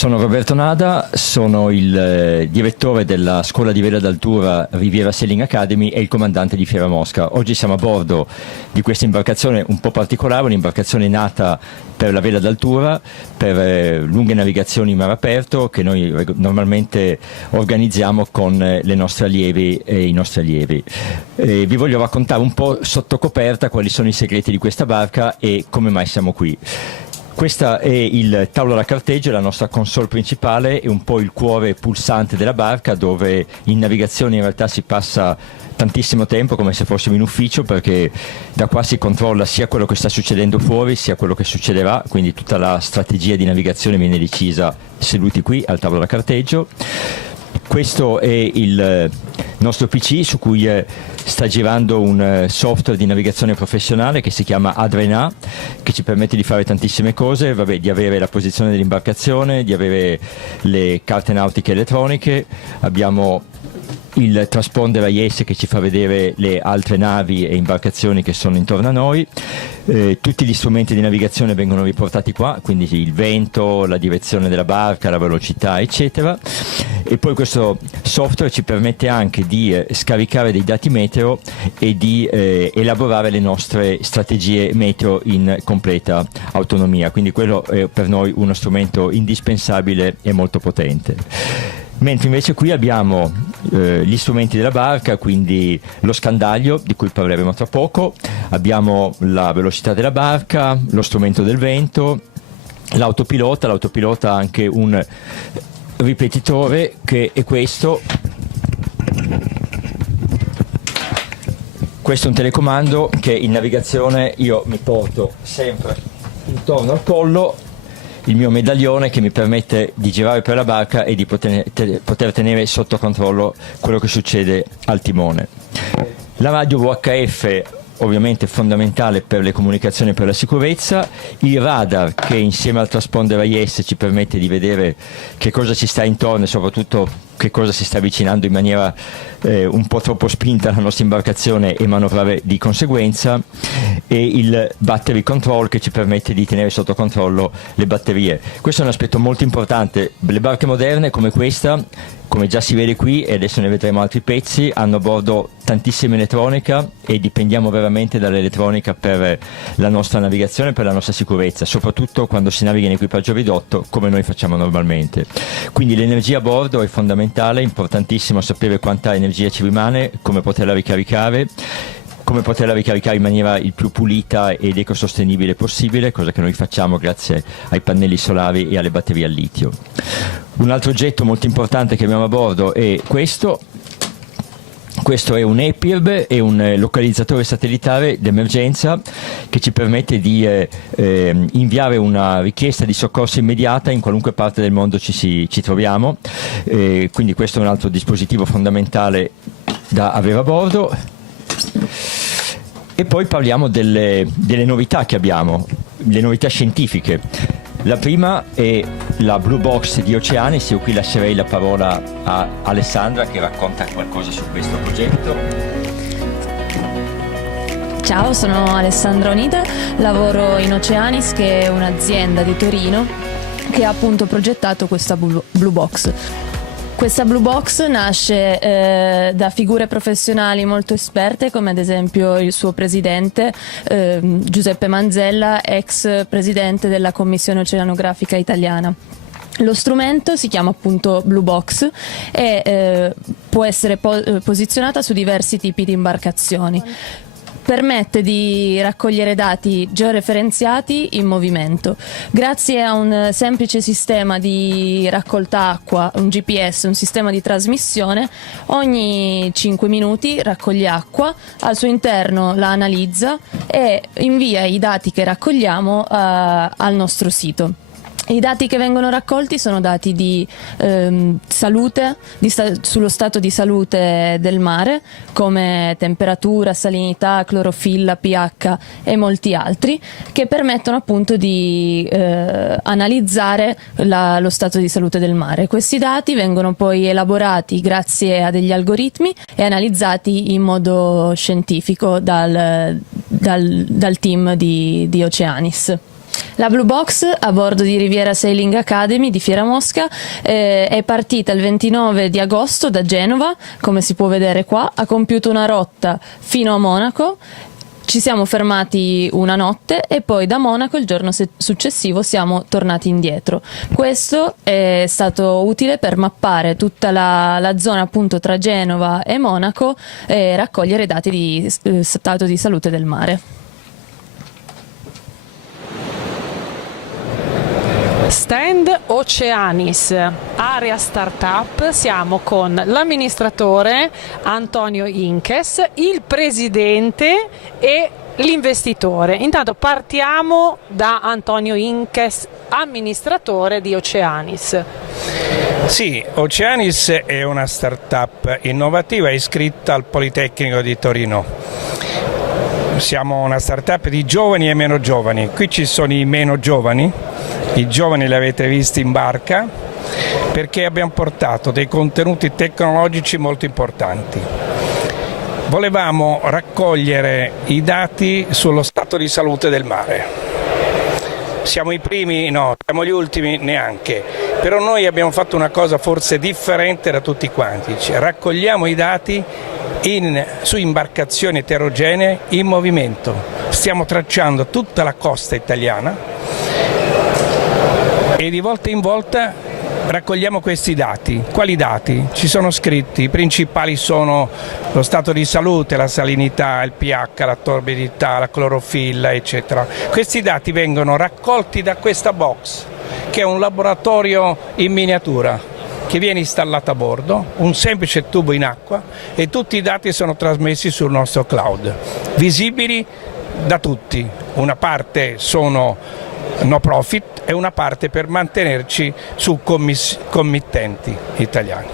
Sono Roberto Nada, sono il direttore della scuola di vela d'altura Riviera Sailing Academy e il comandante di Fiera Mosca. Oggi siamo a bordo di questa imbarcazione un po' particolare, un'imbarcazione nata per la vela d'altura, per lunghe navigazioni in mare aperto, che noi normalmente organizziamo con le nostre allievi e i nostri allievi. Vi voglio raccontare un po' sotto coperta quali sono i segreti di questa barca e come mai siamo qui. Questa è il tavolo da carteggio, la nostra console principale, è un po' il cuore pulsante della barca, dove in navigazione in realtà si passa tantissimo tempo, come se fossimo in ufficio, perché da qua si controlla sia quello che sta succedendo fuori sia quello che succederà, quindi tutta la strategia di navigazione viene decisa seduti qui al tavolo da carteggio. Questo è il nostro PC su cui sta girando un software di navigazione professionale che si chiama Adrena, che ci permette di fare tantissime cose, di avere la posizione dell'imbarcazione, di avere le carte nautiche elettroniche. Abbiamo il transponder AIS che ci fa vedere le altre navi e imbarcazioni che sono intorno a noi. Tutti gli strumenti di navigazione vengono riportati qua, quindi il vento, la direzione della barca, la velocità, eccetera. E poi questo software ci permette anche di scaricare dei dati meteo e di elaborare le nostre strategie meteo in completa autonomia, quindi quello è per noi uno strumento indispensabile e molto potente. Mentre invece qui abbiamo gli strumenti della barca, quindi lo scandaglio di cui parleremo tra poco, abbiamo la velocità della barca, lo strumento del vento, l'autopilota ha anche un ripetitore che è questo. Questo è un telecomando che in navigazione io mi porto sempre intorno al collo, il mio medaglione che mi permette di girare per la barca e di poter tenere sotto controllo quello che succede al timone. La radio VHF ovviamente è fondamentale per le comunicazioni e per la sicurezza, il radar che insieme al transponder AIS ci permette di vedere che cosa ci sta intorno e soprattutto che cosa si sta avvicinando in maniera un po' troppo spinta alla nostra imbarcazione e manovrare di conseguenza, e il battery control che ci permette di tenere sotto controllo le batterie. Questo è un aspetto molto importante. Le barche moderne come questa, come già si vede qui e adesso ne vedremo altri pezzi, hanno a bordo tantissima elettronica e dipendiamo veramente dall'elettronica per la nostra navigazione e per la nostra sicurezza, soprattutto quando si naviga in equipaggio ridotto come noi facciamo normalmente. Quindi l'energia a bordo è fondamentale, è importantissimo sapere quanta energia ci rimane, come poterla ricaricare in maniera il più pulita ed ecosostenibile possibile, cosa che noi facciamo grazie ai pannelli solari e alle batterie al litio. Un altro oggetto molto importante che abbiamo a bordo è questo. Questo è un EPIRB, è un localizzatore satellitare d'emergenza che ci permette di inviare una richiesta di soccorso immediata in qualunque parte del mondo ci troviamo. Quindi questo è un altro dispositivo fondamentale da avere a bordo. E poi parliamo delle novità che abbiamo, le novità scientifiche. La prima è la Blue Box di Oceanis. Io qui lascerei la parola a Alessandra che racconta qualcosa su questo progetto. Ciao, sono Alessandra Onida, lavoro in Oceanis, che è un'azienda di Torino che ha appunto progettato questa Blue Box. Questa Blue Box nasce da figure professionali molto esperte, come ad esempio il suo presidente Giuseppe Manzella, ex presidente della Commissione Oceanografica Italiana. Lo strumento si chiama appunto Blue Box e può essere posizionata su diversi tipi di imbarcazioni. Permette di raccogliere dati georeferenziati in movimento. Grazie a un semplice sistema di raccolta acqua, un GPS, un sistema di trasmissione, ogni 5 minuti raccoglie acqua, al suo interno la analizza e invia i dati che raccogliamo al nostro sito. I dati che vengono raccolti sono dati di salute, sullo stato di salute del mare, come temperatura, salinità, clorofilla, pH e molti altri, che permettono appunto di analizzare lo stato di salute del mare. Questi dati vengono poi elaborati grazie a degli algoritmi e analizzati in modo scientifico dal team di Oceanis. La Blue Box a bordo di Riviera Sailing Academy di Fiera Mosca è partita il 29 di agosto da Genova, come si può vedere qua, ha compiuto una rotta fino a Monaco. Ci siamo fermati una notte e poi da Monaco il giorno successivo siamo tornati indietro. Questo è stato utile per mappare tutta la zona appunto tra Genova e Monaco e raccogliere dati di stato di salute del mare. Stand Oceanis, area startup, siamo con l'amministratore Antonio Inches, il presidente e l'investitore. Intanto partiamo da Antonio Inches, amministratore di Oceanis. Sì, Oceanis è una startup innovativa iscritta al Politecnico di Torino. Siamo una startup di giovani e meno giovani. Qui ci sono i meno giovani. I giovani li avete visti in barca perché abbiamo portato dei contenuti tecnologici molto importanti. Volevamo raccogliere i dati sullo stato di salute del mare. Siamo i primi? No, siamo gli ultimi? Neanche. Però noi abbiamo fatto una cosa forse differente da tutti quanti. Raccogliamo i dati su imbarcazioni eterogenee in movimento. Stiamo tracciando tutta la costa italiana e di volta in volta raccogliamo questi dati. Quali dati? Ci sono scritti, i principali sono lo stato di salute, la salinità, il pH, la torbidità, la clorofilla, eccetera. Questi dati vengono raccolti da questa box, che è un laboratorio in miniatura, che viene installato a bordo, un semplice tubo in acqua e tutti i dati sono trasmessi sul nostro cloud, visibili da tutti. Una parte sono no profit e una parte per mantenerci su committenti italiani.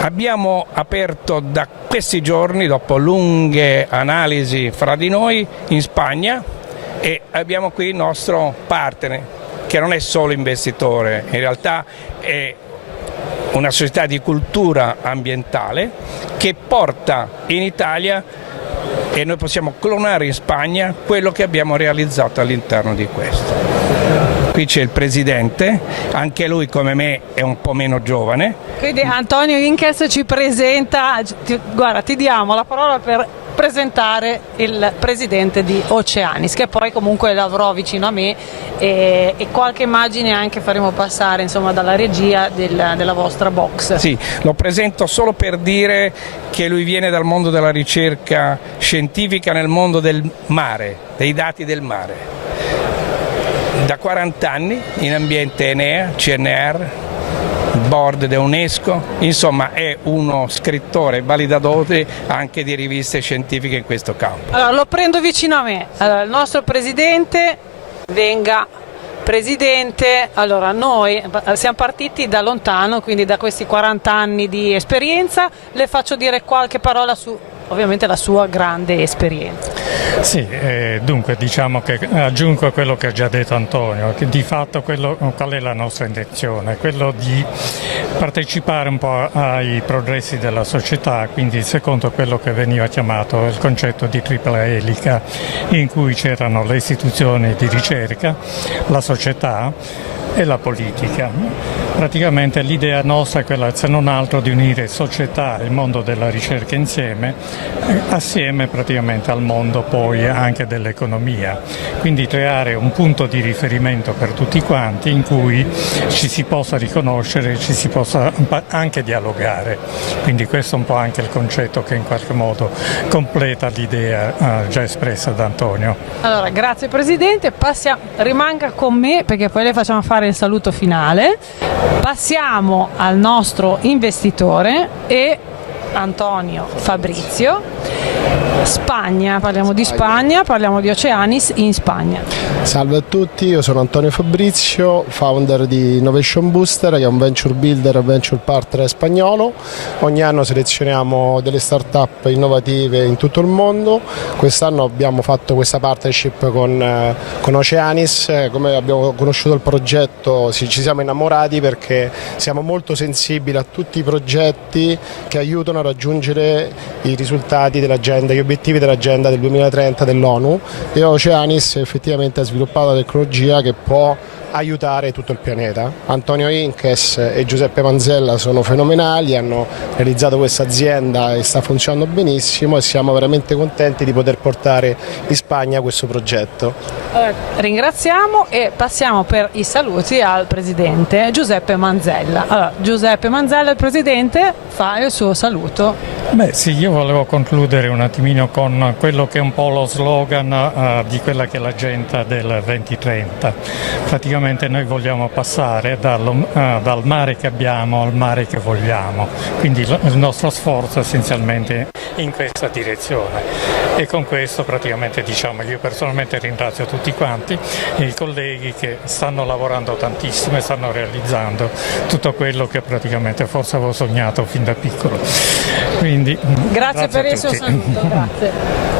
Abbiamo aperto da questi giorni, dopo lunghe analisi fra di noi, in Spagna, e abbiamo qui il nostro partner, che non è solo investitore, in realtà è una società di cultura ambientale che porta in Italia, e noi possiamo clonare in Spagna quello che abbiamo realizzato all'interno di questo. Qui c'è il presidente, anche lui come me è un po' meno giovane. Quindi Antonio Inches ci presenta, guarda, ti diamo la parola per presentare il presidente di Oceanis, che poi comunque l'avrò vicino a me e qualche immagine anche faremo passare, insomma, dalla regia della vostra box. Sì, lo presento solo per dire che lui viene dal mondo della ricerca scientifica nel mondo del mare, dei dati del mare. Da 40 anni in ambiente Enea, CNR, board da UNESCO, insomma è uno scrittore validatore anche di riviste scientifiche in questo campo. Allora lo prendo vicino a me, allora, il nostro presidente, venga presidente. Allora noi siamo partiti da lontano, quindi da questi 40 anni di esperienza, le faccio dire qualche parola su ovviamente la sua grande esperienza. Sì, dunque diciamo che aggiungo a quello che ha già detto Antonio, che di fatto qual è la nostra intenzione? Quello di partecipare un po' ai progressi della società, quindi secondo quello che veniva chiamato il concetto di tripla elica, in cui c'erano le istituzioni di ricerca, la società e la politica. Praticamente l'idea nostra è quella, se non altro, di unire società e il mondo della ricerca insieme, assieme praticamente al mondo poi anche dell'economia, quindi creare un punto di riferimento per tutti quanti in cui ci si possa riconoscere, ci si possa anche dialogare, quindi questo è un po' anche il concetto che in qualche modo completa l'idea già espressa da Antonio. Allora, grazie Presidente, rimanga con me perché poi le facciamo fare il saluto finale. Passiamo al nostro investitore e Antonio Fabrizio. Spagna, parliamo di Spagna, parliamo di Oceanis in Spagna. Salve a tutti, io sono Antonio Fabrizio, founder di Innovation Booster, che è un venture builder e venture partner spagnolo. Ogni anno selezioniamo delle start-up innovative in tutto il mondo. Quest'anno abbiamo fatto questa partnership con Oceanis. Come abbiamo conosciuto il progetto ci siamo innamorati perché siamo molto sensibili a tutti i progetti che aiutano a raggiungere i risultati dell'agenda, gli obiettivi dell'agenda del 2030 dell'ONU e Oceanis effettivamente ha sviluppato la tecnologia che può aiutare tutto il pianeta. Antonio Inches e Giuseppe Manzella sono fenomenali, hanno realizzato questa azienda e sta funzionando benissimo e siamo veramente contenti di poter portare in Spagna questo progetto. Ringraziamo e passiamo per i saluti al presidente Giuseppe Manzella. Allora, Giuseppe Manzella, il presidente, fa il suo saluto. Beh sì, io volevo concludere un attimino con quello che è un po' lo slogan di quella che è l'agenda del 2030. Praticamente noi vogliamo passare dal mare che abbiamo al mare che vogliamo, quindi il nostro sforzo è essenzialmente in questa direzione. E con questo praticamente io personalmente ringrazio tutti quanti e i colleghi che stanno lavorando tantissimo e stanno realizzando tutto quello che praticamente forse avevo sognato fin da piccolo. Quindi, grazie per a il suo tutti. saluto. Grazie.